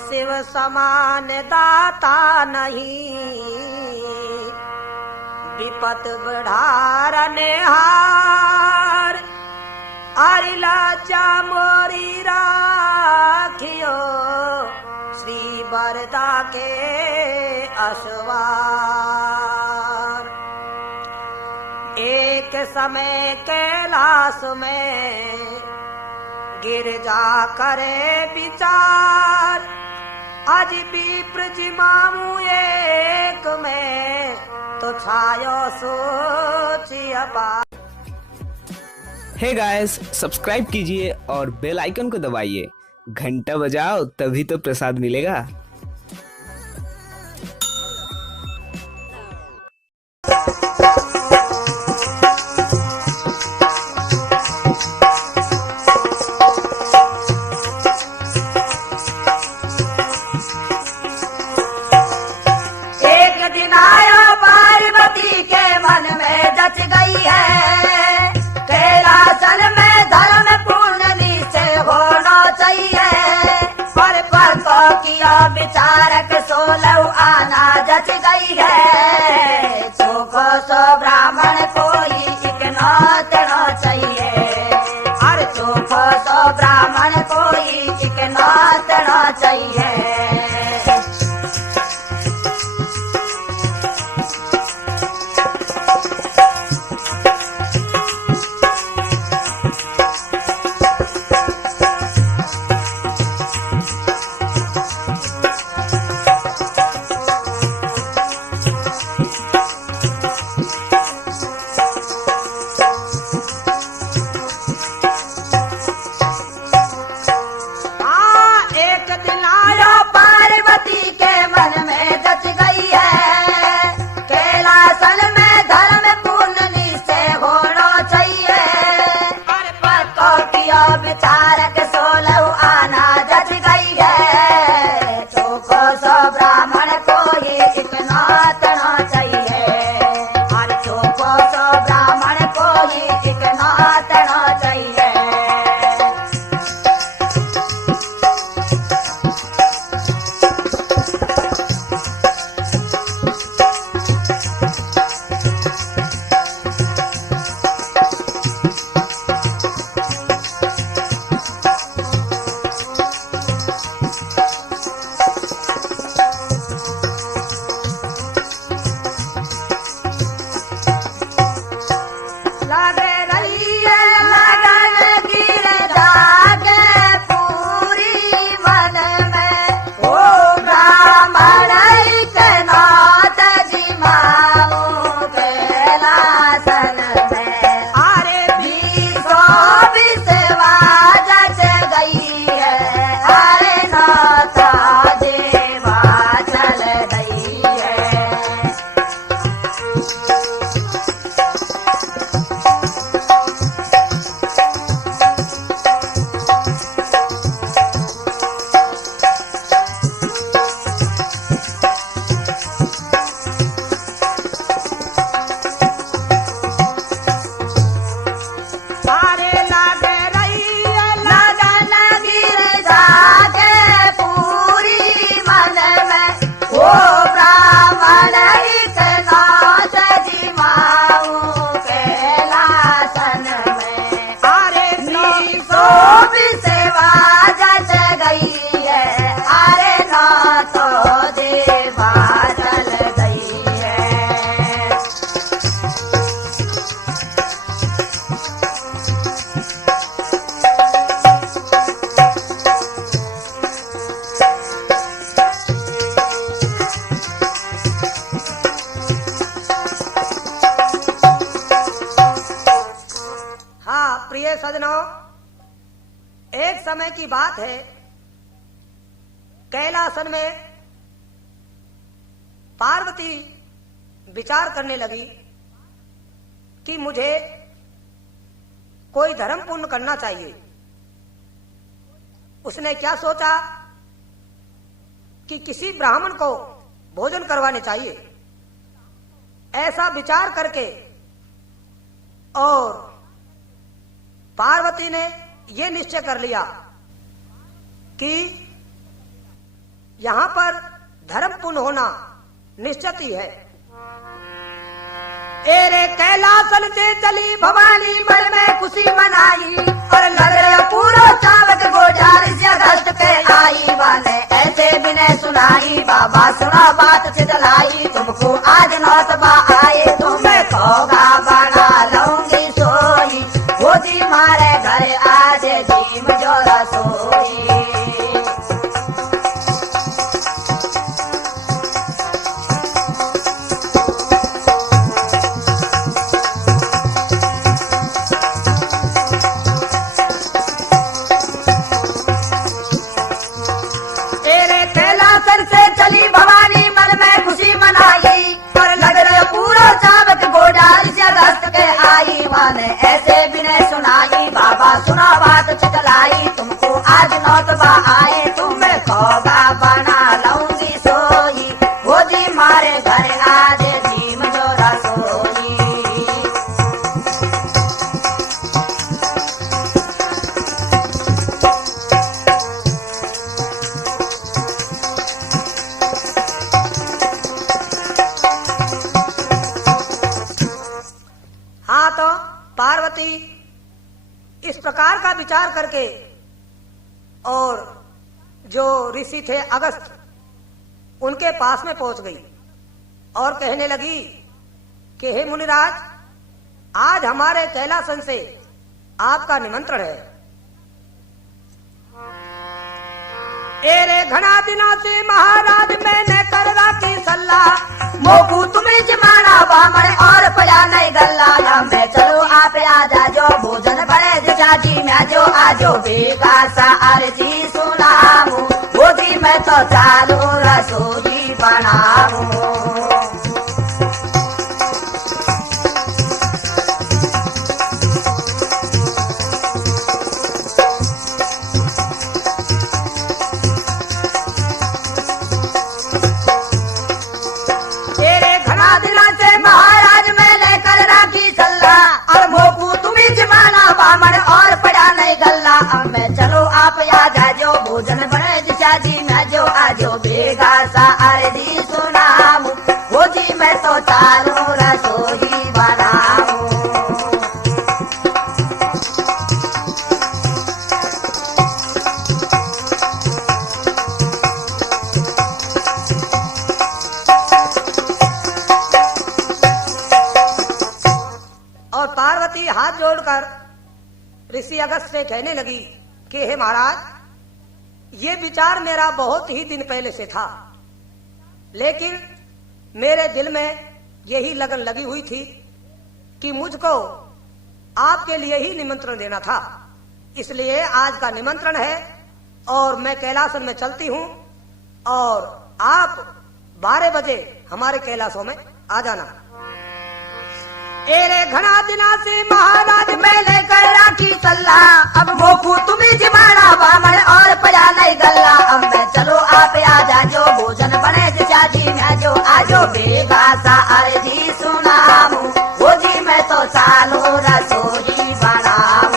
शिव समान दाता नहीं, विपत बढ़ारने हार, अरिला चामोरी राखियो श्री बरदा के असवार। एक समय कैलाश में गिरजा करे विचार, आज विप्र जी मामू एक में तो छायो सोची अपार। हे गाइस, सब्सक्राइब कीजिए और बेल आइकन को दबाइए, घंटा बजाओ तभी तो प्रसाद मिलेगा। एक दिन आया पार्वती के मन में जच गई है, कैलासन में धर्म पूर्ण निश्चय होना चाहिए। पर को किया विचारक सोलह आना जच गई है, चोखो सो ब्राह्मण कोई एक नातना चाहिए। हर चोखो सो ब्राह्मण कोई एक नातना चाहिए। विचारक सोलह आना जच गई है, चोखो सो ब्राह्मण कोई एक नातना चाहिए। हर चोखो सो ब्राह्मण कोई एक नातना चाहिए। प्रिय सजनों, एक समय की बात है, कैलासन में पार्वती विचार करने लगी कि मुझे कोई धर्म पूर्ण करना चाहिए। उसने क्या सोचा कि किसी ब्राह्मण को भोजन करवाने चाहिए। ऐसा विचार करके और पार्वती ने यह निश्चय कर लिया कि यहाँ पर धर्म पुण्य होना निश्चित ही है। एरे कैलासन से चली भवानी मन में खुशी मनाई और लग रहा पूरा चावक गोजार से अगस्त के आई वाले ऐसे बिने सुनाई बाबा सुना बात चितलाई तुमको आज नौतबा आए तुम्हें खोगा बना लूंगी सोई गोदी मारे घर आज जीम जो रसोई। चली भवानी मन में खुशी मनाई पर लग रहे पूरा चावक गोडार से अगस्त के आई माने ऐसे बिने सुनाई बाबा सुना बात चितलाई तुमको आज नौतबा आए तुम्हें खोगा बना लूंगी सोई गोदी मारे घर आज जीम जो रसोई। हाँ तो पार्वती इस प्रकार का विचार करके और जो ऋषि थे अगस्त उनके पास में पहुंच गई और कहने लगी कि हे मुनिराज आज हमारे कैलासन से आपका निमंत्रण है। एरे घना दिनों से महाराज मैंने कर राखी सलाह मोकू तुम्हें जमाना बामण और पया नहीं गल्ला मैं चलो आप आजा जो भोजन बड़े जिजाजी मैं जो आजो बेगा सा आरती सुनाऊं गोदी में तो चालू रसोई बनाऊं। महाराज मैंने कर राखी सलाह और मोकू तुम्हें जमाना बामण और पड़ा नहीं गल्ला अब मैं चलो आप आजा जो भोजन बने जिजाजी मैं जो आजो बेगा सा आरती सुनाऊं गोदी में तो चालू रसोई बनाऊं। और पार्वती हाथ जोड़कर ऋषि अगस्त से कहने लगी कि हे महाराज ये विचार मेरा बहुत ही दिन पहले से था लेकिन मेरे दिल में यही लगन लगी हुई थी कि मुझको आपके लिए ही निमंत्रण देना था इसलिए आज का निमंत्रण है और मैं कैलासन में चलती हूँ और आप 12 बजे हमारे कैलाशों में आ जाना। एरे घना दिना से महाराज मैंने कर राखी सलाह अब मोकू तुम्हें जमाना बामण और पया नहीं गल्ला अब मैं चलो आप आजा जो भोजन बने जिजाजी मैं जो आजो बेगा सा आरती सुनाऊं गोदी में तो चालू रसोई बनाऊं।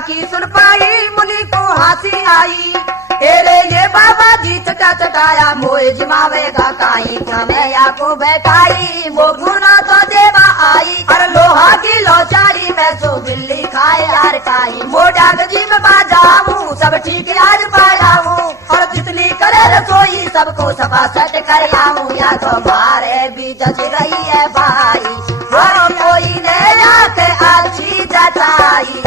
की सुन पाई मुनि को हंसी आई तेरे ये बाबा जी चटा चटाया मोए जमावेगा काई क्या मैं आपको बैठाई वो गुना तो देवा आई और लोहा की लोचारी में सो बिल्ली खाए यार काई वो डाक जी में बाजाऊं सब ठीक आज पायाऊं और जितनी करे रसोई सबको सफा सट कर आऊं या तो मारे भी जच रही है भाई और कोई ने आके अच्छी जताई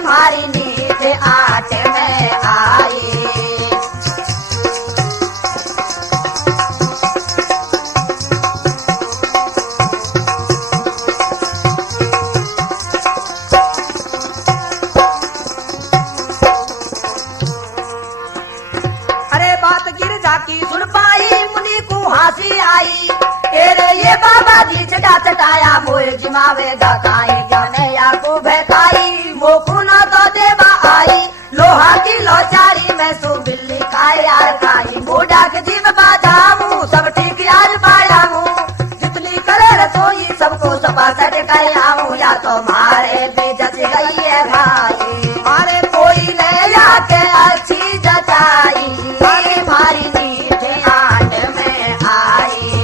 मारी नीच आट में आई। अरे बात गिर जाती सुन पाई मुनि को हंसी आई तेरे ये बाबा जी चटा चटाया मोए जिमावेगा काई जाने या को बहकाई वो खुना तो देवा आई लोहा की लोचारी में सो बिल्ली का खाई बूढ़ा के जीव बाजाऊं सब ठीक आज पायाऊं जितनी करे रसोई सबको सपा सट कर आऊं या तो मारे बेजत गई है भाई मारे कोई ले जाके अच्छी जचाई मारी मारी नीचे आट में आई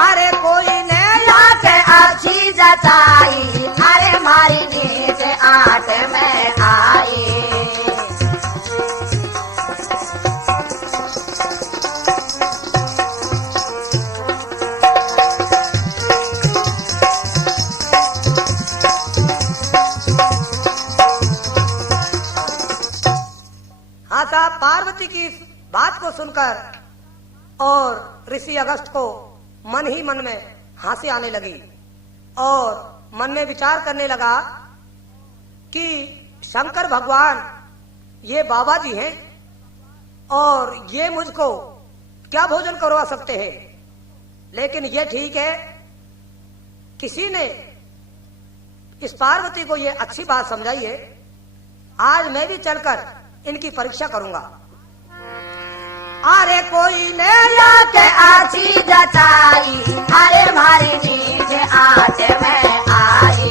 अरे कोई ने जाके अच्छी जचाई अरे मारी नीचे आट में आई हाँ साहब, पार्वती की इस बात को सुनकर और ऋषि अगस्त को मन ही मन में हंसी आने लगी और मन में विचार करने लगा कि शंकर भगवान ये बाबा जी हैं और ये मुझको क्या भोजन करवा सकते हैं, लेकिन ये ठीक है किसी ने इस पार्वती को ये अच्छी बात समझाई है। आज मैं भी चलकर इनकी परीक्षा करूंगा। अरे कोई ने जाके अच्छी जचाई अरे मारी नीचे आट में आई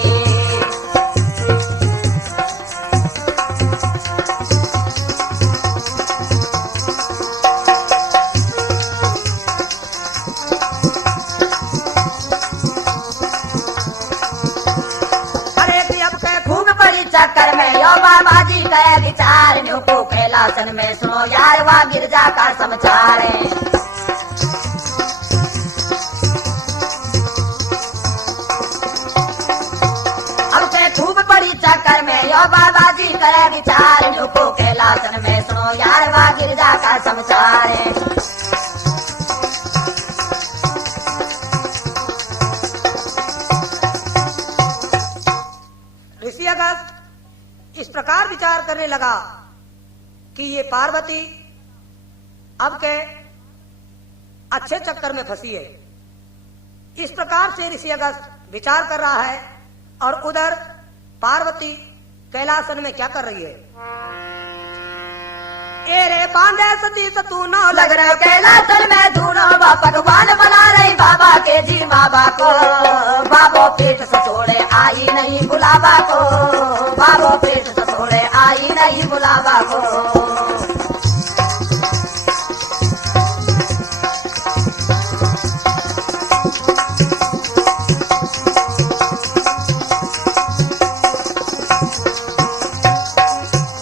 अरे अब के खूब बड़ी चक्कर में यो बाबा जी का विचार नुको कैलासन में सुनो यार वा गिरजा का समाचार है अब के खूब बड़ी चक्कर में यो बाबा जी का विचार नुको कैलासन में सुनो यार वा गिरजा का समाचार है ऋषि अगस्त इस प्रकार विचार करने लगा कि ये पार्वती अब के अच्छे चक्कर में फंसी है। इस प्रकार से ऋषि अगस्त विचार कर रहा है और उधर पार्वती कैलासन में क्या कर रही है। ए रे बांधे सती सतूनो लग रहे कैलासन में धूनो पकवान बना रही बाबा के जी बाबा को बाबो पेट ससोड़े आई नहीं बुलावा को बाबो पेट ससोड़े आई नहीं बुलावा को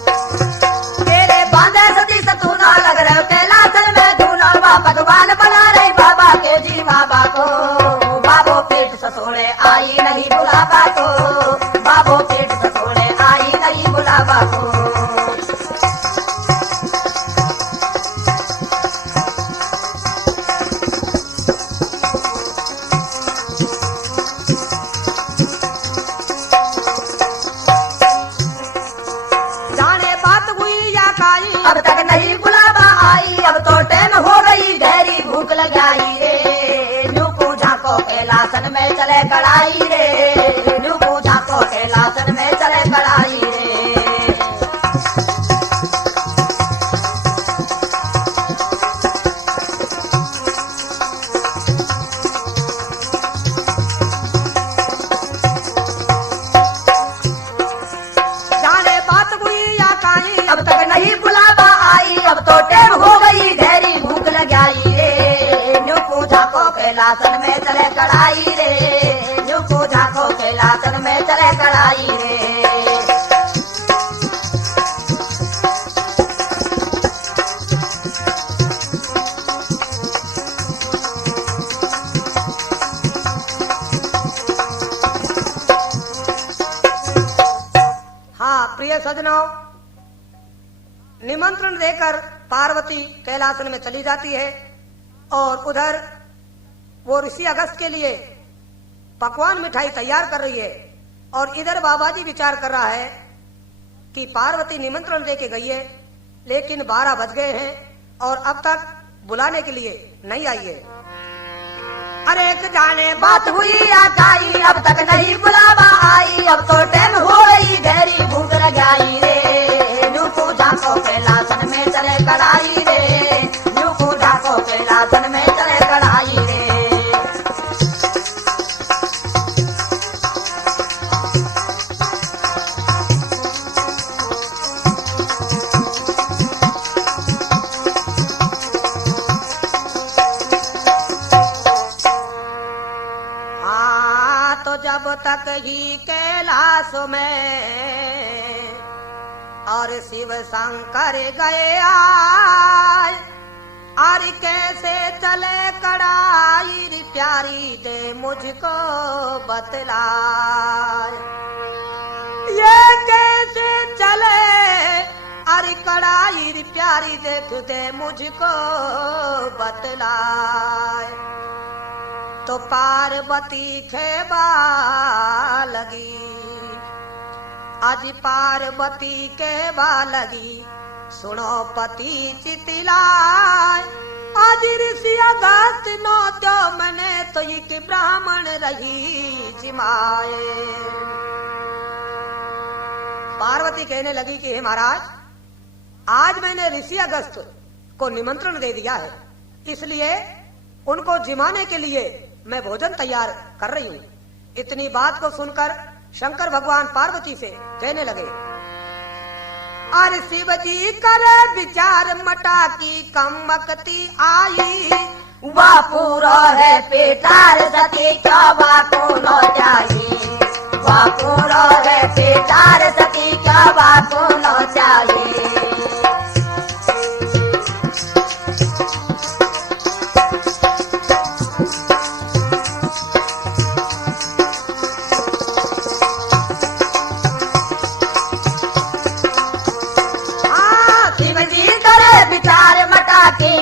तेरे बांधे सती सतूनो लग रहे कैलासन में धूनो पकवान बना रही बाबा के जी बाबा को बाबो पेट ससोड़े आई नहीं बुलावा को बाबो पेट ससोड़े आई नहीं बुलावा को जाने बात हुई या काई अब तक नहीं बुलावा आई अब तो टाइम हो गई गहरी भूख लग आई रे न्यूकू झाको कैलासन में चले कड़ाई रे न्यूकू झाको कैलासन में चले कड़ाई रे जाने बात हुई या काई अब तक नहीं बुलावा आई अब तो टाइम हो गई गहरी भूख लग आई रे न्यूकू झाको कैलासन में चले कड़ाई रे न्यूकू झाको कैलासन में चले कड़ाई रे हाँ प्रिय सजनों, निमंत्रण देकर पार्वती कैलासन में चली जाती है और उधर वो ऋषि अगस्त के लिए पकवान मिठाई तैयार कर रही है और इधर बाबा जी विचार कर रहा है कि पार्वती निमंत्रण दे के गई है लेकिन 12 बज गए हैं और अब तक बुलाने के लिए नहीं आई है। अरे एक जाने बात हुई आकाई, अब तक नहीं बुलावा आई, अब तो टाइम हो गई, गहरी भूख लगाई रे। न्यूकू झांको के लासन में चले कढ़ाई रे, न्यूकू झांको के लासन में चले कढ़ाई रे। हाँ तो जब तक ही कैलाश में और शिव शंकर गए आए, और कैसे चले कढ़ाई रे प्यारी दे मुझको बतलाए। ये कैसे चले अरे कढ़ाई रे प्यारी देख दे मुझको बतलाए। तो पार्वती खेबा लगी, आज पार्वती कहवा लगी, सुनो पति चितिलाय। आज ऋषि अगस्त नो तो मैंने तो ये ब्राह्मण रही जिमाए। पार्वती कहने लगी कि हे महाराज, आज मैंने ऋषि अगस्त को निमंत्रण दे दिया है, इसलिए उनको जिमाने के लिए मैं भोजन तैयार कर रही हूँ। इतनी बात को सुनकर शंकर भगवान पार्वती से कहने लगे, अरे शिव जी करे विचार मटा की कमकती आई। वह पूरा है पेटार सती क्या बाको न चाहिए, वह पूरा है पेटार सती क्या बाको न चाहिए।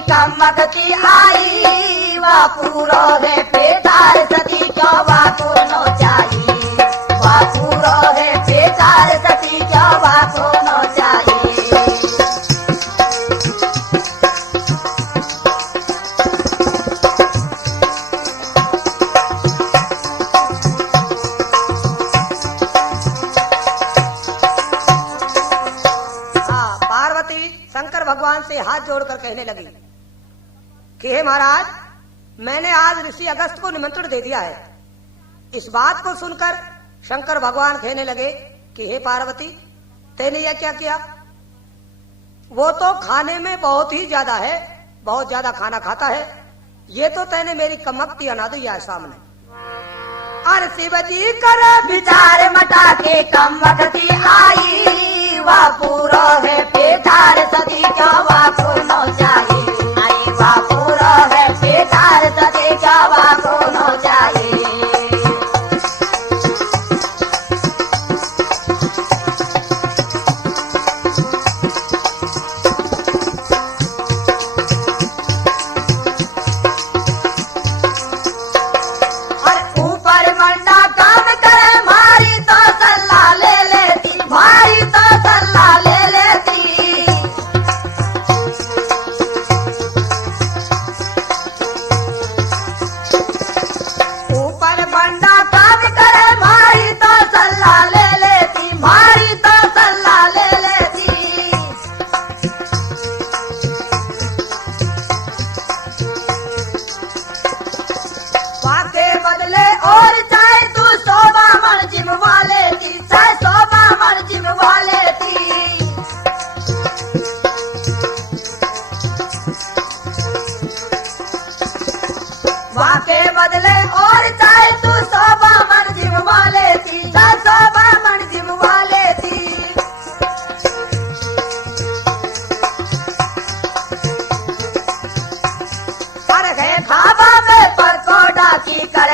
कमकती आई, वह पूरा है पेटार सती क्या बाको न चाहिए, वह पूरा है पेटार सती क्या बाको न चाहिए। हाँ, पार्वती शंकर भगवान से हाथ जोड़कर कहने लगी कि हे महाराज, मैंने आज ऋषि अगस्त को निमंत्रण दे दिया है। इस बात को सुनकर शंकर भगवान कहने लगे कि हे पार्वती, तेने यह क्या किया? वो तो खाने में बहुत ही ज्यादा है, बहुत ज्यादा खाना खाता है, ये तो तेने मेरी कमकती अना दी है सामने। अरे शिव जी कर विचार मटा के कमकती आई, वह पूरा है पेटार सती क्या बाको न चाहिए, वह पूरा है पेटार सती क्या बाको न चाहिए।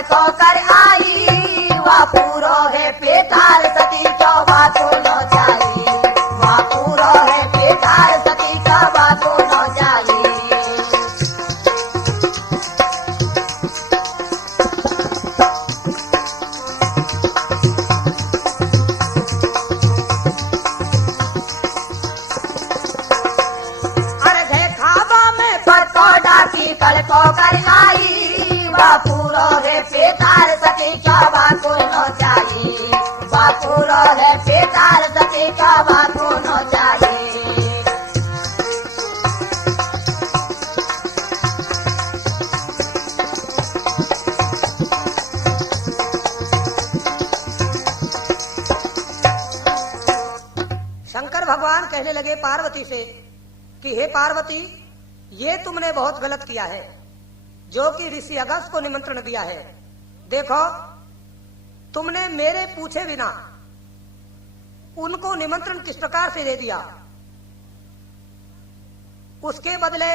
को कर आई, वह पूरो है पेटार सती क्या बाको न चाहिए, वह पूरो है पेटार सती क्या बाको न चाहिए। अरे घे खाबा में पकोड़ा कल को कर आई बापू रे पेटार सके क्या बापू नो चाहिए बापू रे पेटार सके क्या बापू नो चाहिए। शंकर भगवान कहने लगे पार्वती से कि हे पार्वती, ये तुमने बहुत गलत किया है जो कि ऋषि अगस्त को निमंत्रण दिया है। देखो, तुमने मेरे पूछे बिना उनको निमंत्रण किस प्रकार से दे दिया। उसके बदले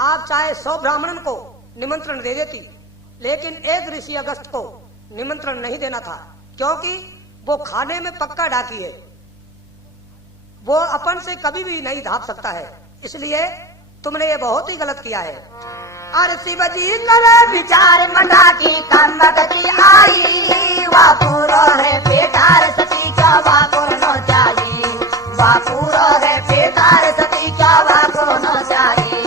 आप चाहे 100 ब्राह्मणन को निमंत्रण दे देती, लेकिन एक ऋषि अगस्त को निमंत्रण नहीं देना था, क्योंकि वो खाने में पक्का डाकी है, वो अपन से कभी भी नहीं धाप सकता है। इसलिए तुमने ये बहुत ही गलत किया है। और शिव जी करे विचार मटा की कमकती आई बापू रे पेटार सती क्या बापू नो चाहिए बापू रे पेटार सती क्या बापू नो चाहिए।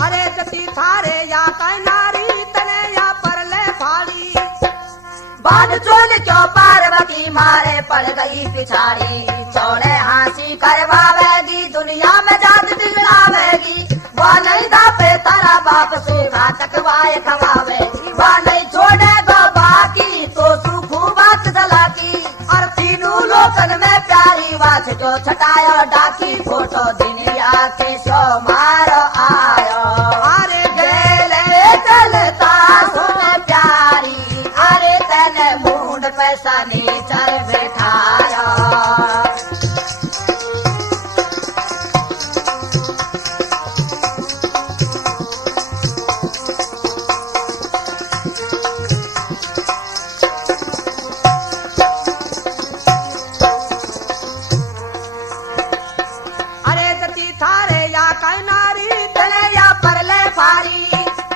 अरे जती थारे या काय नारी तने या परले फाड़ी बाद चोल क्यों पार्वती मारे पड़ गई पिछाड़ी चौड़े हाँसी करवावेगी दुनिया में जात बिगड़ावेगी वो नहीं धापे तारा बाप से घातक वाय खवावेगी वो नहीं छोड़ेगा बाकी तो सुखू बात चलाकी और तीनों लोकन में प्यारी बात जो छटायो डाकी फोटो दुनिया के शो मारो आयो अरे जेले चलता सुन प्यारी अरे तेने मुंड पैसा नीचर बैठाया। अरे जती थारे या काय नारी तने या परले फारी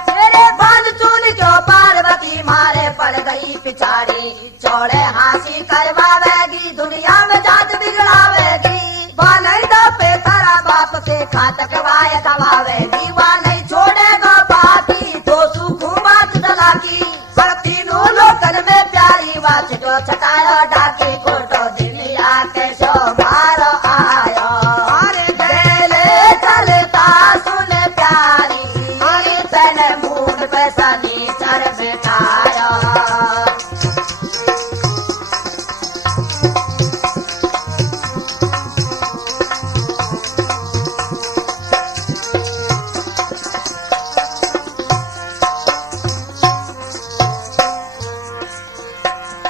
तेरे बांध चूल क्यों पार्वती मारे पड़ गई पिछाड़ी चौड़े हाँसी करवावेगी दुनिया में जात बिगड़ावेगी वह नहीं दबे तारा बाप से घातक वाय दबावेगी वह नहीं छोड़ेगा बाकी तो सुखू बात चलाकी पर तीनों लोकन में प्यारी बात जो छटायो डाकी कोटो दुनिया के शो मारो आयो अरे जेले चलता सुन प्यारी अरे तेने मूड पैसा नीचर बैठाया।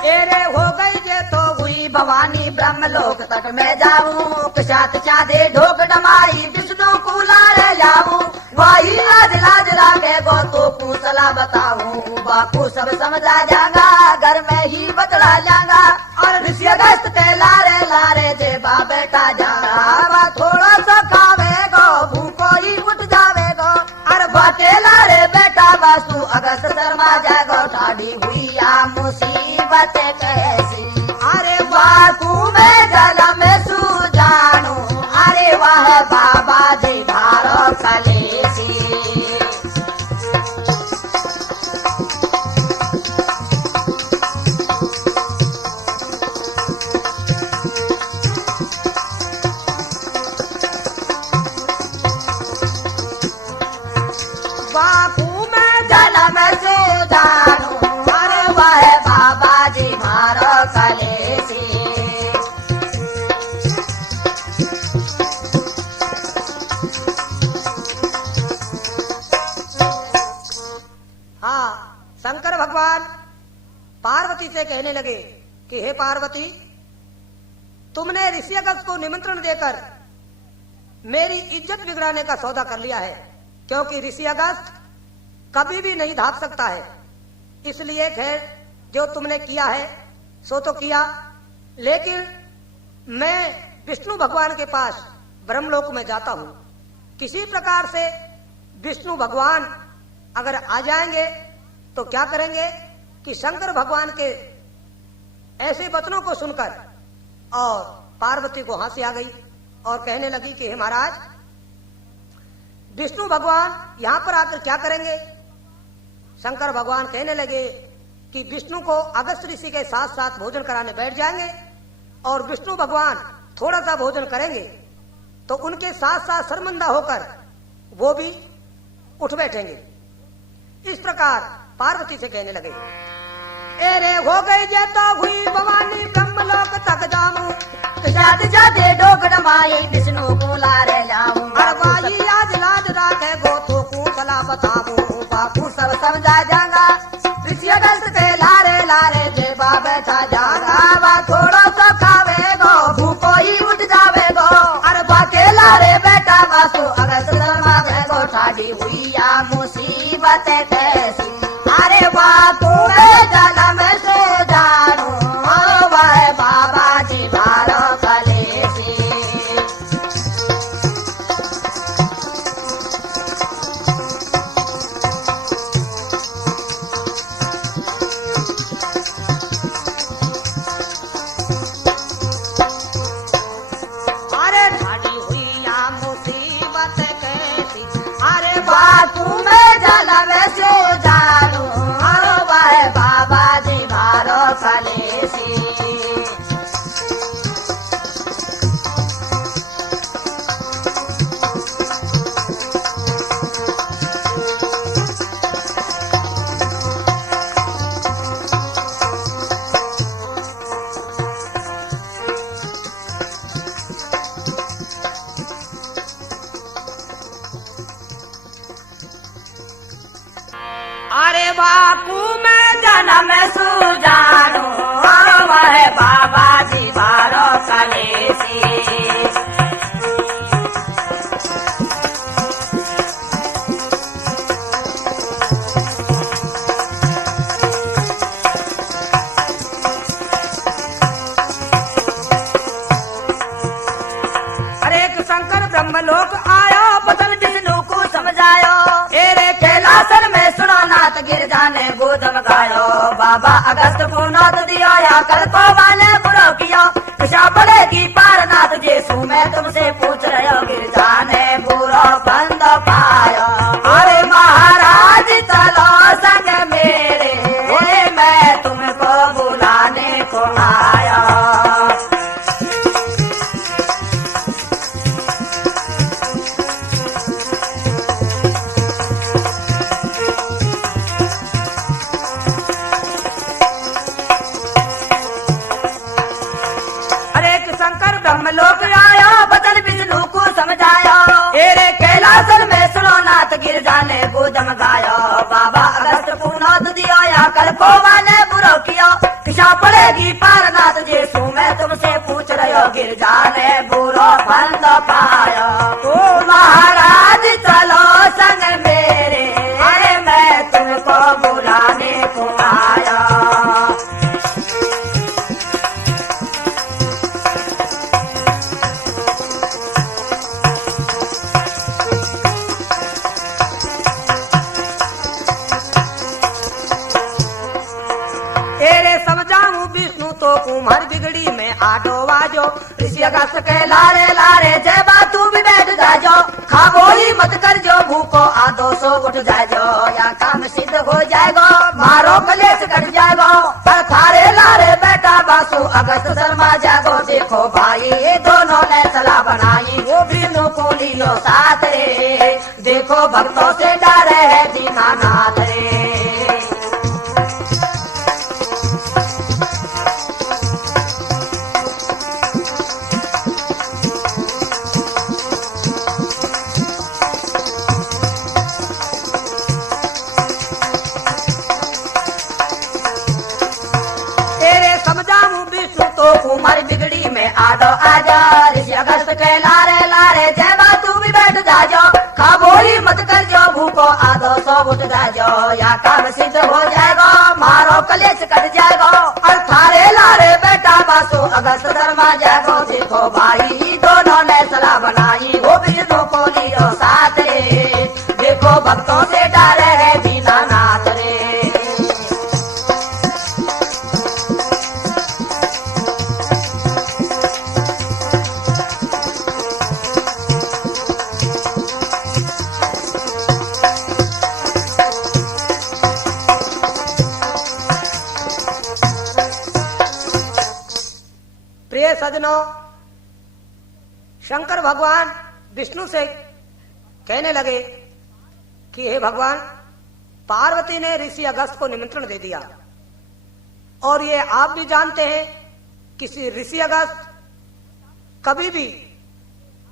एरे हो गई जे तो हुई भवानी ब्रह्मलोक तक मैं जाऊं कशात क्या दे ढोक डमाई विष्णु को लारे जाऊं वही आज लाज लागे गो तो पूसला बताऊं बापू सब समझा जागा घर में ही बतला जागा और ऋषि अगस्त के लारे लारे जे बा बेटा जागा थोड़ा सा खावेगो भूखो ही उठ जावेगो और बाटे लारे बेटा वासु अगस्त शर्मा जागो ठाड़ी हुई या मुसीबत कैसी अरे बापू में जन्म सुजानू अरे वाह बाबा जी धारो कलेसी। बापू में जन्म सुजानू अरे वाह बाबा जी धारो कलेसी। हाँ, शंकर भगवान पार्वती से कहने लगे कि हे पार्वती, तुमने ऋषि अगस्त को निमंत्रण देकर मेरी इज्जत बिगड़ाने का सौदा कर लिया है, क्योंकि ऋषि अगस्त कभी भी नहीं धाप सकता है। इसलिए खैर जो तुमने किया है सो तो किया, लेकिन मैं विष्णु भगवान के पास ब्रह्मलोक में जाता हूं। किसी प्रकार से विष्णु भगवान अगर आ जाएंगे तो क्या करेंगे कि शंकर भगवान के ऐसे वचनों को सुनकर और पार्वती को हंसी आ गई और कहने लगी कि हे महाराज, विष्णु भगवान यहां पर आकर क्या करेंगे? शंकर भगवान कहने लगे कि विष्णु को अगस्त ऋषि के साथ साथ भोजन कराने बैठ जाएंगे और विष्णु भगवान थोड़ा सा भोजन करेंगे तो उनके साथ साथ शर्मिंदा होकर वो भी उठ बैठेंगे। इस प्रकार पार्वती से कहने लगे, एरे हो गई जे तो हुई भवानी ब्रह्मलोक तक जाऊं, जाते जाते डोगड़ माई विष्णु को लारे लाऊं। अरबाई आज लाज राखे गो तो को कला बताऊं, बापू सब समझा जागा ऋषि अगस्त के लारे लारे जे बैठा जागा। बा थोड़ा सा खावे गो भूखो ही उठ जावे गो। अरे बाके लारे बेटा वासु अगस्त शर्मा गो ठाडी हुई या मुसीबत कैसी। अरे बापू मैं जन्म से जानू वह बाबा जी भारो कलेसी। अरे ठाडी हुई या मुसीबत कैसी। अरे बापू मैं जन्म से जानू वह बाबा जी भारो कलेसी। अरे बापू मैं जन्म सुजानो वह बाबा जी भारो कलेसी। अरे एक शंकर ब्रह्मलोक आयो बदल विष्णु को समझायो एरे कैलासन में सुनो नाथ गिर जाने गोदम गायो। बाबा अगस्त को नाथ दियो या कल को वाले बुरो कियो। दिशा पड़ेगी पारनाथ जेसु मैं तुमसे पूछ रहे हो गिर जाने बुरो बंद पायो। अरे महाराज चलो संग मेरे मैं तुमको बुलाने को आया। शंकर ब्रह्मलोक आया बदल विष्णु को समझाया एरे कैलासन में सुनो नाथ गिर जाने गोदम गायो। बाबा अगस्त पूर्णोत दियो या कल को माने बुरो कियो। दिशा पड़ेगी पारनाथ जेसु मैं तुमसे पूछ रहे हो गिर जाने बुरो बंद पायो। ओ महाराज चलो संग मेरे अरे मैं तुमको बुलाने को आया। तेरे समझाऊं विष्णु तो कुमार बिगड़ी में आडो वाजो। ऋषि अगस्त के लारे लारे जय बातू भी बैठ जाजो। खामोही मत कर जो भूखो आदो सो उठ जाजो या काम सिद्ध हो जाएगो मारो कलेश कट जाएगो। पर थारे लारे बेटा बासु अगस्त शर्मा जागो। देखो भाई दोनों ने सलाह बनाई वो विष्णु को लियो साथ रे। देखो भक्तों से डरे है दीनानाथ रे। कुमार बिगड़ी में आदो आजा। ऋषि अगस्त के लारे लारे जय बातू भी बैठ जाजो। खामोही मत कर जो भूखो आदो सो उठ जाजो या काम सिद्ध हो जाएगा मारो कलेश कट जाएगा। और थारे लारे बेटा बासु अगस्त शर्मा जागो। देखो भाई दोनों ने सलाह बनाई वो विष्णु को लियो साथ रे। देखो भक्तों से डरे है सजनों, शंकर भगवान विष्णु से कहने लगे कि हे भगवान, पार्वती ने ऋषि अगस्त को निमंत्रण दे दिया और ये आप भी जानते हैं कि ऋषि अगस्त कभी भी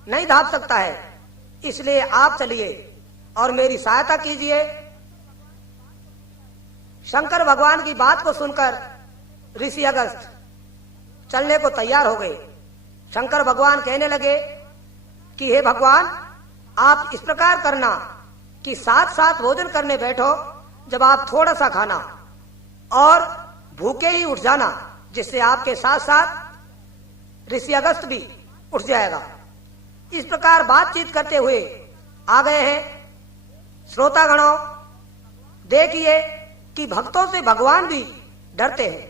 नहीं धाप सकता है, इसलिए आप चलिए और मेरी सहायता कीजिए। शंकर भगवान की बात को सुनकर ऋषि अगस्त चलने को तैयार हो गए। शंकर भगवान कहने लगे कि हे भगवान, आप इस प्रकार करना कि साथ साथ भोजन करने बैठो, जब आप थोड़ा सा खाना और भूखे ही उठ जाना, जिससे आपके साथ साथ ऋषि अगस्त भी उठ जाएगा। इस प्रकार बातचीत करते हुए आ गए हैं। श्रोतागणों, देखिए कि भक्तों से भगवान भी डरते हैं।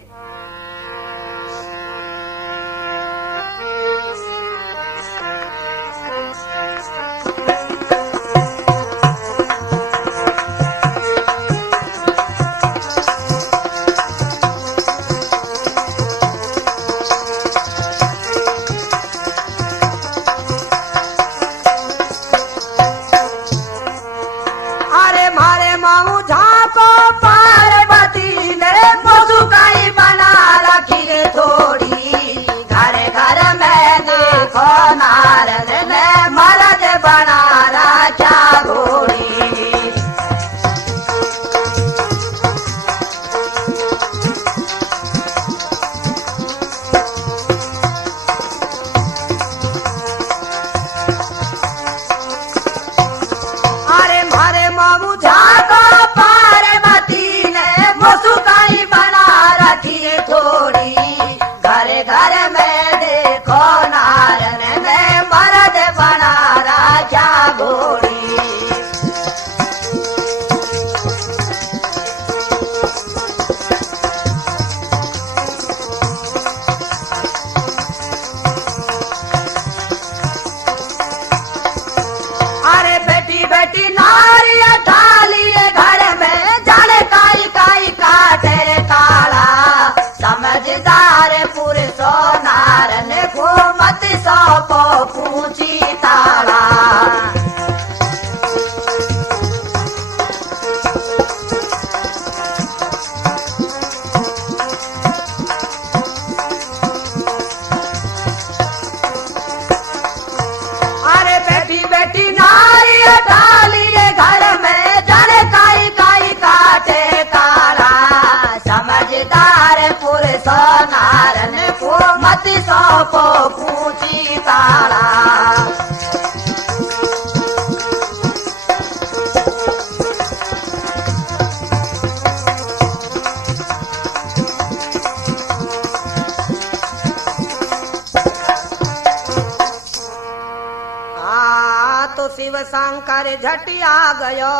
शिव शंकर झटिया गयो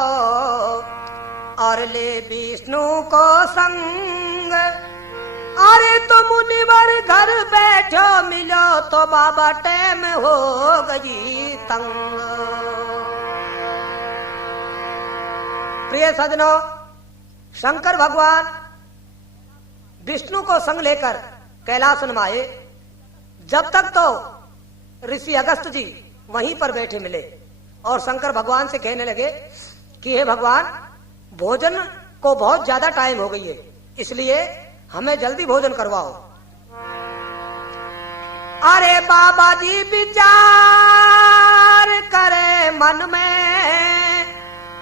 और ले विष्णु को संग। अरे तो मुनिवर घर बैठो मिलो तो बाबा टैम हो गई तंग। प्रिय सजनों, शंकर भगवान विष्णु को संग लेकर कैलाश में आए। जब तक तो ऋषि अगस्त जी वहीं पर बैठे मिले और शंकर भगवान से कहने लगे कि हे भगवान, भोजन को बहुत ज्यादा टाइम हो गई है, इसलिए हमें जल्दी भोजन करवाओ। अरे बाबा जी विचार करे मन में,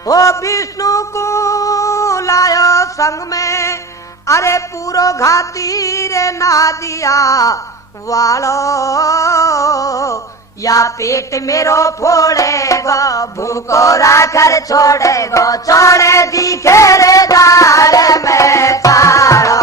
हो विष्णु को लायो संग में। अरे पूरो घाती रे ना दिया वालो, या पेट मेरो फोड़ेगो, भूखो राखर छोड़ेगो, छोड़े दिखे रे दार में कालो।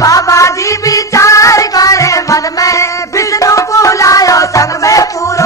बाबा जी विचार करे मन में, विष्णु को लायो संग में पूरा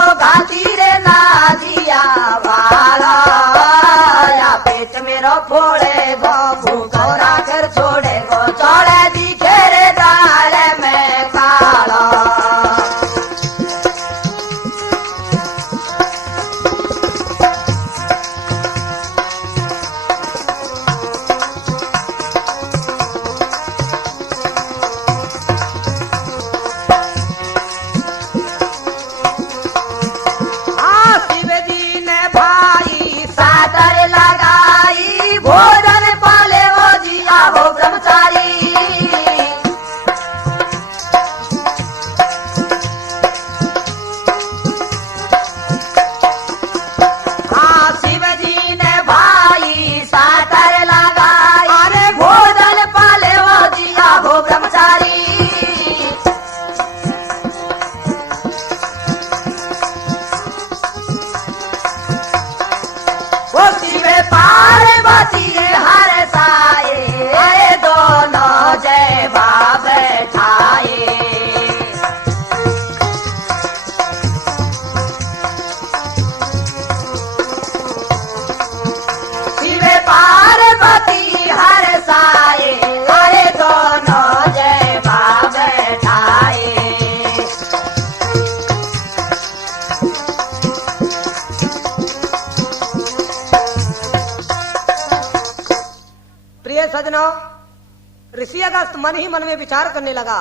सदनों, ऋषि अगस्त मन ही मन में विचार करने लगा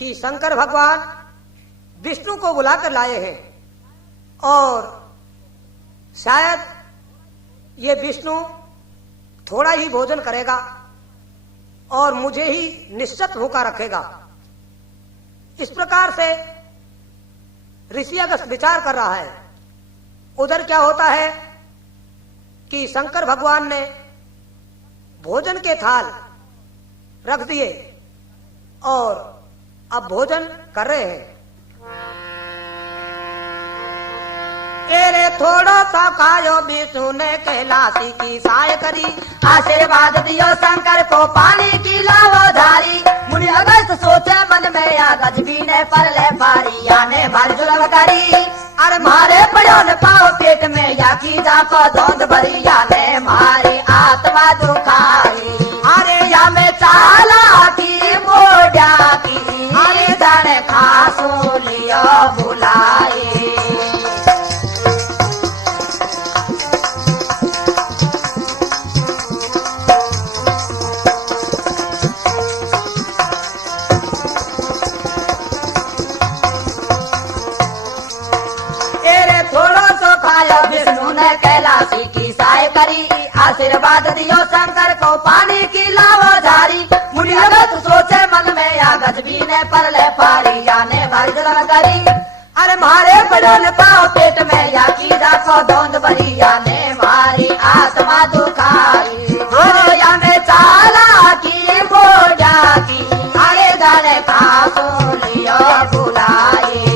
कि शंकर भगवान विष्णु को बुलाकर लाए हैं और शायद ये विष्णु थोड़ा ही भोजन करेगा और मुझे ही निश्चित भूखा रखेगा। इस प्रकार से ऋषि अगस्त विचार कर रहा है। उधर क्या होता है कि शंकर भगवान ने भोजन के थाल रख दिए और अब भोजन कर रहे हैं। एरे थोड़ो सा खायो विष्णु ने कैलाशी की साय करी, आशीर्वाद दियो शंकर को पानी की लावो धारी। मुनि अगस्त सोचे मन में या गजबी ने पर ले पारी, याने भर जुलम करी। अरे मारे पड़ो न पाओ पेट में या की जाको धोंद भरी, याने मारी आत्मा दुखाई। अरे या में चाला की मोड़ा की, अरे जाने खासू लियो बुलाई। कैलाशी की साय करी, आशीर्वाद दियो शंकर को पानी की लावो धारी। मुनि अगस्त सोचे मन में या गजबी ने पर ले पारी, याने भर जुलम करी। अरे मारे पड़ो न पाओ पेट में या की जाको धोंद भरी, याने मारी आत्मा दुखाई। हो या में चाला की मोड़ा की, अरे जाने खासू लियो बुलाई।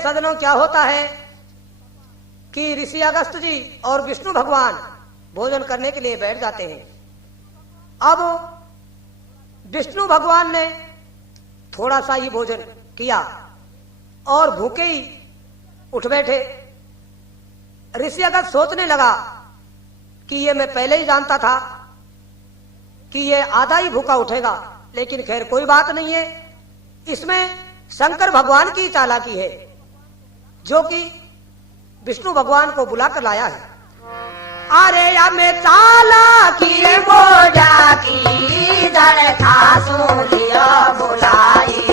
सदनों, क्या होता है कि ऋषि अगस्त जी और विष्णु भगवान भोजन करने के लिए बैठ जाते हैं। अब विष्णु भगवान ने थोड़ा सा ही भोजन किया और भूखे ही उठ बैठे। ऋषि अगस्त सोचने लगा कि ये मैं पहले ही जानता था कि ये आधा ही भूखा उठेगा, लेकिन खैर कोई बात नहीं है। इसमें शंकर भगवान की चालाकी है जो कि विष्णु भगवान को बुलाकर लाया है। अरे या में चालाकी मोड़ा की, जड़ खासू लियो बुलाई।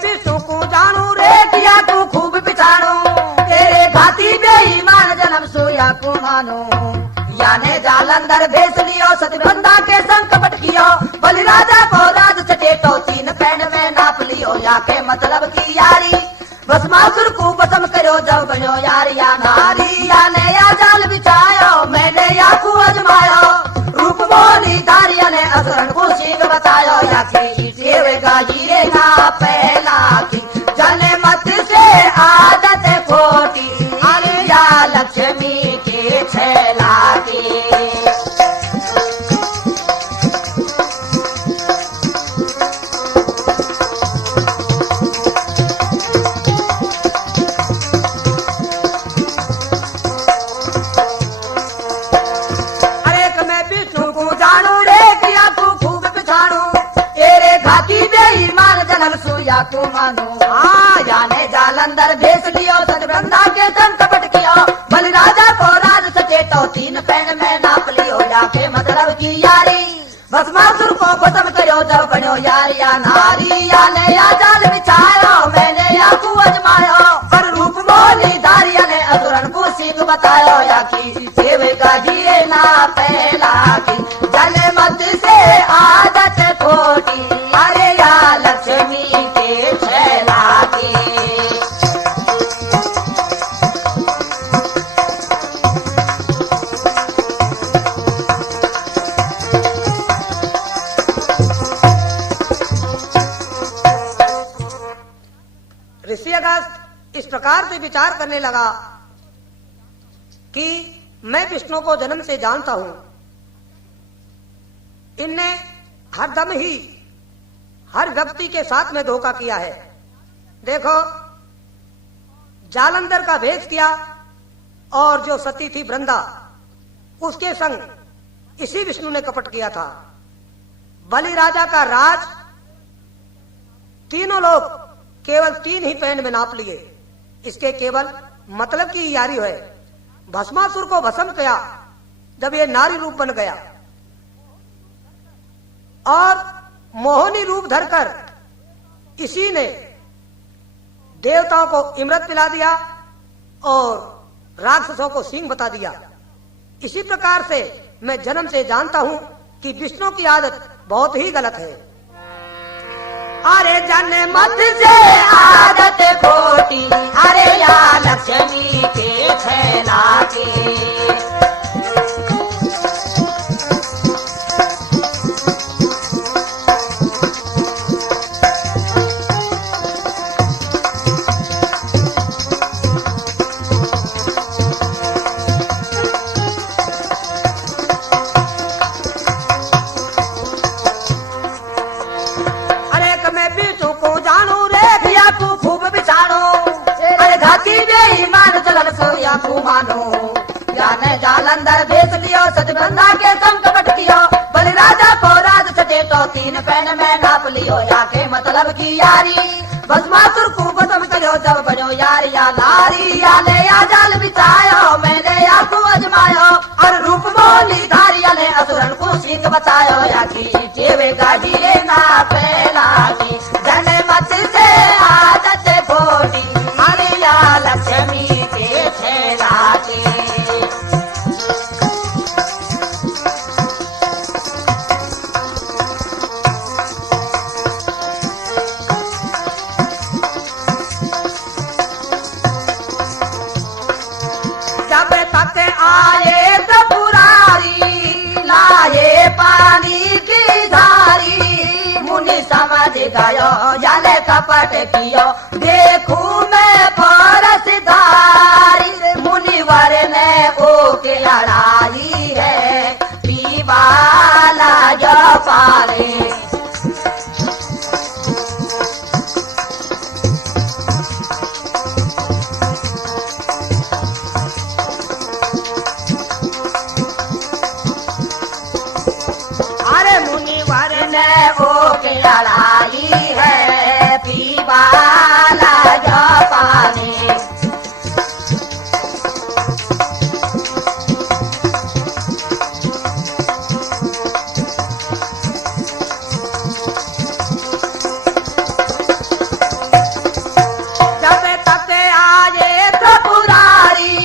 विष्णु को जानू रे किया तू खूब पिछाड़ू, तेरे घाती बेईमान जन्म सोया को मानो। याने जालंधर भेस लियो, सतबंदा के संग कपट कियो। बलि राजा को राज चटेटो, तीन पैन में नाप लियो। या के मतलब की यारी, भस्मासुर को भस्म करो जब बनो यार या नारी। याने या जाल बिछायो, मैंने या को अजमायो। रूप मोनी धारिया ने असुरन को सीख बतायो। या के टेवेगा हीरेगा पहला की, जले मत से आदत खोटी। अरे या लक्ष्मी के छेला की। को मानो। जाने जालंधर भेस लियो, सतबंदा के संग कपट कियो। बलि राजा को राज सचेटो, तीन पैन में नाप लियो। या के मतलब की यारी, भस्मासुर को भस्म करो जब बनो यार या नारी। याने या जाल बिछायो, मैंने या को अजमायो। पर रूप मोली धारिया ने असुरन को सीख बतायो। या की सेवेगा जिए ना पहला की, जले मत से आदत खोटी। अरे या लक्ष्मी के छेला की। इस प्रकार से विचार करने लगा कि मैं विष्णु को जन्म से जानता हूं, इनने हरदम ही हर व्यक्ति के साथ में धोखा किया है। देखो, जालंधर का भेद किया और जो सती थी वृंदा, उसके संग इसी विष्णु ने कपट किया था। बलि राजा का राज तीनों लोग केवल 3 ही पैंड में नाप लिए। इसके केवल मतलब की यारी है। भस्मासुर को भस्म किया जब ये नारी रूप बन गया और मोहनी रूप धरकर इसी ने देवताओं को इमृत पिला दिया और राक्षसों को सिंह बता दिया। इसी प्रकार से मैं जन्म से जानता हूं कि विष्णु की आदत बहुत ही गलत है। अरे जाने मत से आदत खोटी, अरे या लक्ष्मी के छैला के। मानो जाने जालंधर भेज लियो, सतबंदा के संग कपट कियो। बलि राजा को राज सजे तो 3 पैन में नाप लियो। या के मतलब की यारी भस्मासुर को बदम करो, जब बनो यार या लारी। या ले या जाल बिछायो, मैंने या को अजमायो। और रूप मोली धारिया ने असुरन को सीख बचायो। या की जेवे गाड़ी ना पहला की, जाने मत से आदत खोटी, अरे या लक्ष्मी के छैला के। जब तक आए त्रिपुरारी, लाए पानी की धारी। मुनि समझ गयो जाने कपट कियो, देखू मैं परसदारी। मुनिवर ने ओ के अड़ाई है, पीवाला जो पाले। अरे मुनिवर ने ओ के लड़ाई है, पीवाला जो पानी। जब तक आए त्रिपुरारी,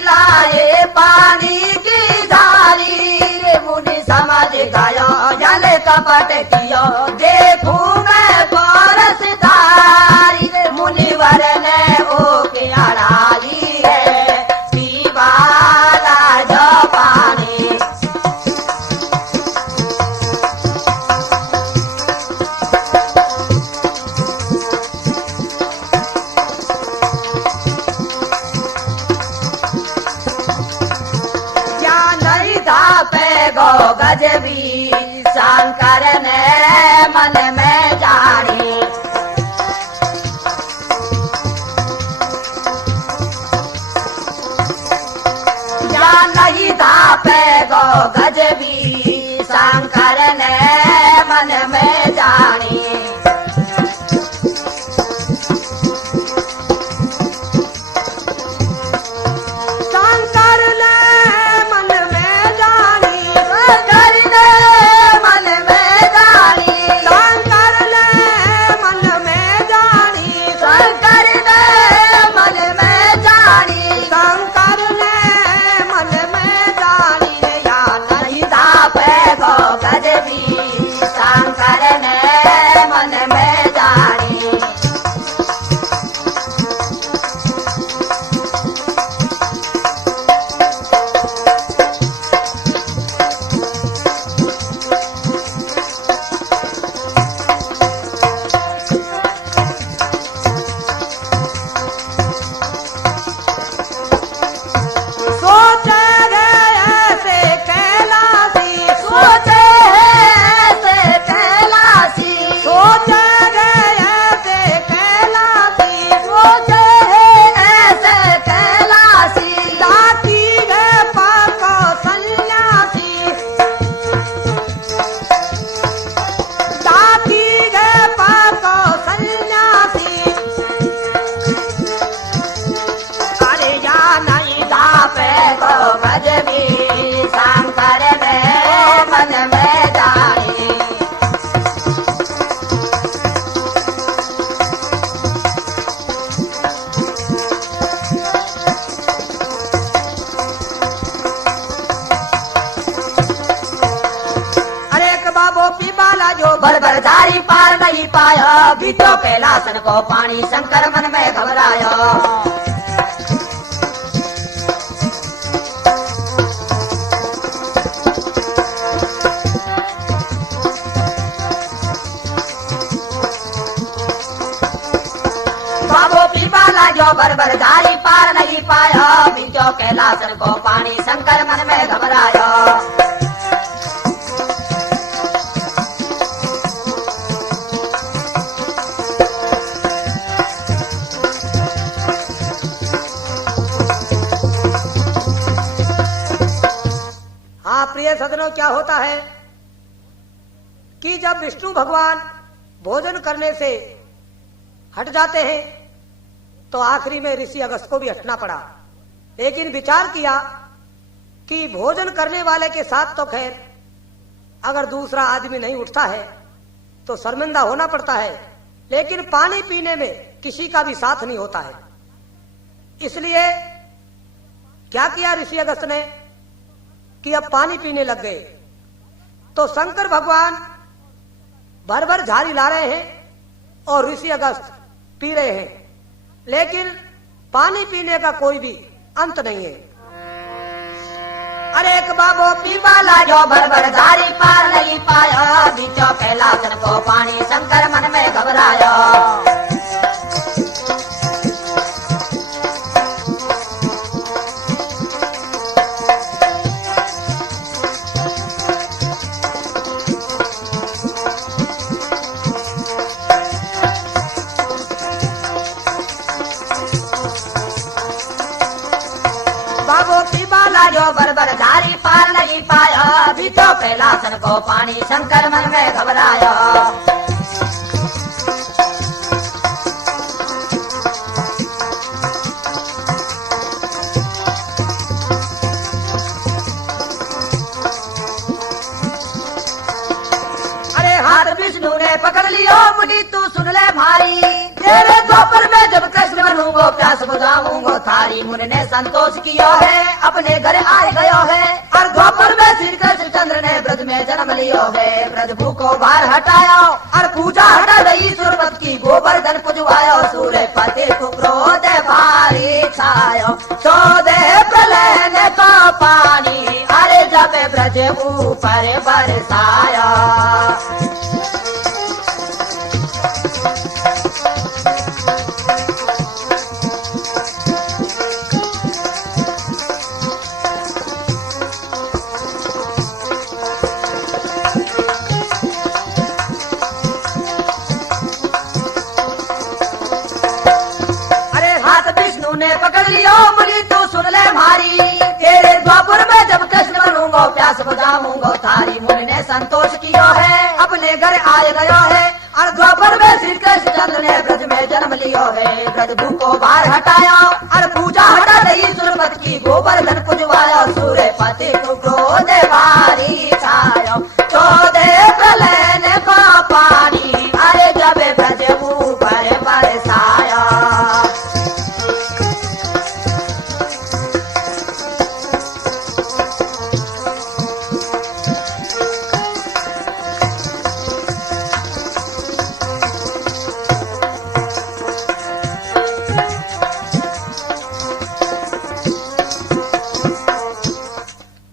लाए पानी की धारी। मुनि समझ गयो जल कपट कियो, देखू मैं परसदारी। मुनिवर ने ओ के अड़ाई है, पीवाला जो पानी। क्या नहीं था पे गो गजबी, शंकर ने मन में जानी। क्या नहीं था पे गो गजबी, शंकर ने मन में जानी। शंकर ने मन में जानी, शंकर ने मन में बाबो पीपाला जो बरबरधारी पार नहीं पाया, बीतो कैलासन को पानी शंकर मन में घबराया। बाबो पीपाला जो बरबरधारी पार नहीं पाया, बीतो कैलासन को पानी शंकर मन में घबराया। हाँ प्रिय सज्जनों, क्या होता है कि जब विष्णु भगवान भोजन करने से हट जाते हैं तो आखिरी में ऋषि अगस्त को भी हटना पड़ा। लेकिन विचार किया कि भोजन करने वाले के साथ तो खैर अगर दूसरा आदमी नहीं उठता है तो शर्मिंदा होना पड़ता है, लेकिन पानी पीने में किसी का भी साथ नहीं होता है। इसलिए क्या किया ऋषि अगस्त ने कि अब पानी पीने लग गए। तो शंकर भगवान भर भर झाड़ी ला रहे हैं और ऋषि अगस्त पी रहे हैं, लेकिन पानी पीने का कोई भी अंत नहीं है। अरे एक बाबो पीपाला जो बरबरधारी पार नहीं पाया, बीचो कैलासन को पानी शंकर मन में घबराया। जो बरबरधारी पार नहीं पाया, बीतो कैलासन को पानी शंकर मन में घबराया। अरे हाथ विष्णु ने पकड़ लियो, मुनि तू सुन ले भारी, तेरे द्वापर में जब कृष्ण बनूंगो प्यास बुझाऊंगो थारी। मुनि ने संतोष किया है, अपने घर आए गयो है, और द्वापर में श्री कृष्ण चंद्र ने ब्रज में जन्म लियो है। ब्रज भू को बाहर हटाया और पूजा हटा गई सुरपत की, गोवर्धन पुजवायो सूर्य पति को क्रोध भारी छायो। चौदह प्रलय का पानी अरे जब ब्रज ऊपर बरसाया। पकड़ लियो मुनि तू सुन ले मारी, तेरे द्वापर में जब कृष्ण बनूंगो प्यास बुझाऊंगो थारी। मुनि ने संतोष किया है, अपने घर आए गयो है, और द्वापर में श्री कृष्ण चंद्र ने ब्रज में जन्म लियो है। ब्रज भू को बाहर हटाया और पूजा हटा गई सुरपत की, गोवर्धन पुजवाया सूर्य पति को क्रोध भारी छायो। चौदह प्रलय का पानी अरे जब ब्रज ऊपर बरसाया।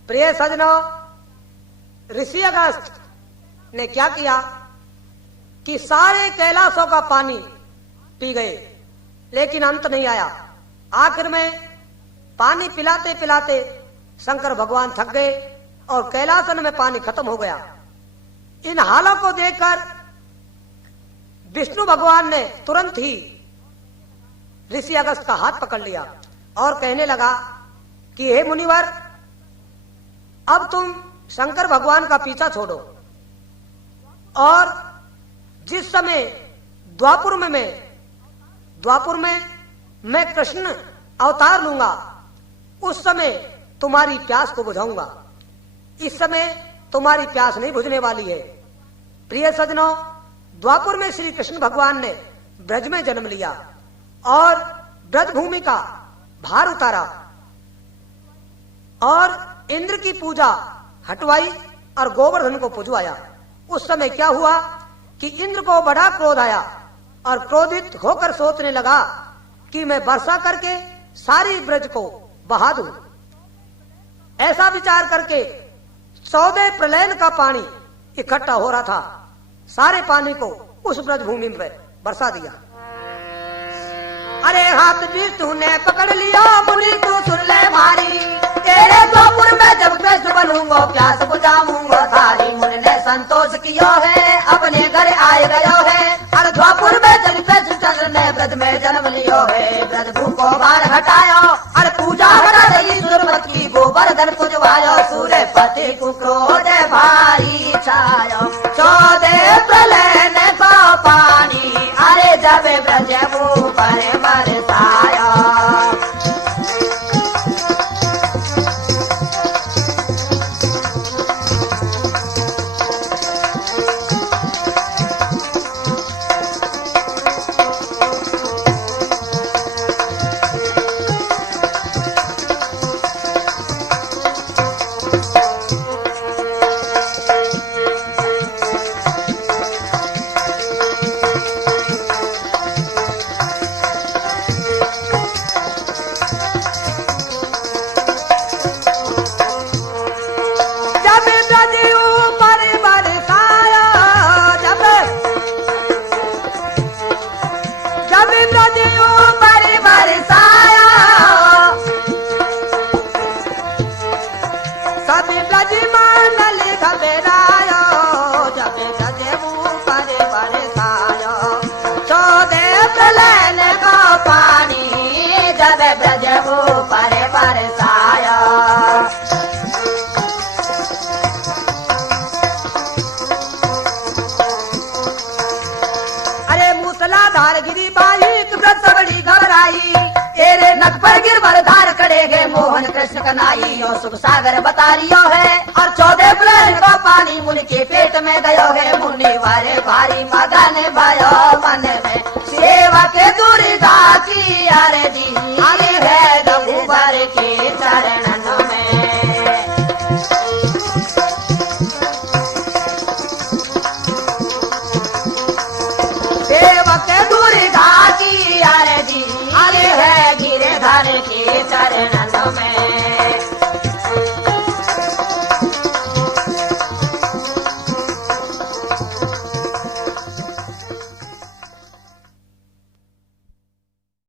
प्रिय सज्जनों, ऋषि अगस्त ने क्या किया कि सारे कैलाशों का पानी पी गए, लेकिन अंत नहीं आया। आखिर में पानी पिलाते पिलाते शंकर भगवान थक गए और कैलासन में पानी खत्म हो गया। इन हालों को देखकर विष्णु भगवान ने तुरंत ही ऋषि अगस्त का हाथ पकड़ लिया और कहने लगा कि हे मुनिवर, अब तुम शंकर भगवान का पीछा छोड़ो, और जिस समय द्वापुर में मैं कृष्ण अवतार लूंगा, उस समय तुम्हारी प्यास को बुझाऊंगा। इस समय तुम्हारी प्यास नहीं बुझने वाली है। प्रिय सज्जनों, द्वापुर में श्री कृष्ण भगवान ने ब्रज में जन्म लिया और ब्रज भूमि का भार उतारा और इंद्र की पूजा हटवाई और गोवर्धन को पुजवाया। उस समय क्या हुआ कि इंद्र को बड़ा क्रोध आया और क्रोधित होकर सोचने लगा कि मैं वर्षा करके सारी ब्रज को बहा दूं। ऐसा विचार करके 14 प्रलयन का पानी इकट्ठा हो रहा था, सारे पानी को उस ब्रज भूमि में बरसा दिया। अरे हाथ भी तूने पकड़ लिया मुनि तू सुन ले मारी, तेरे द्वापुर में जब कृष्ण बनूंगा प्यास बुझाऊंगा सारी। मुनि ने संतोष किया है अपने घर आए गयो है, अरे द्वापुर में जब कृष्ण चंद्र ने ब्रज में जन्म लियो है। ब्रज भू को बार हटायो, अरे पूजा हटा देगी सुरमत की गोवर्धन पुजवायो। सूर्य पति को क्रोध भारी छायो, 14 प्रलयन का पानी अरे जब ब्रज भू पर बरसाया। मोहन कृष्ण कन्हई और शुभ सागर बता रियो है, और 14 प्रलयन का पानी मुनि के पेट में गयो है। मुनि वारे भारी मगन भयो मन में, सेवा के दुर्गा की अर्जी आगे है रघुवर के चरणन में। सेवा के दुर्गा की अर्जी आगे है गिरधर के चरणन में।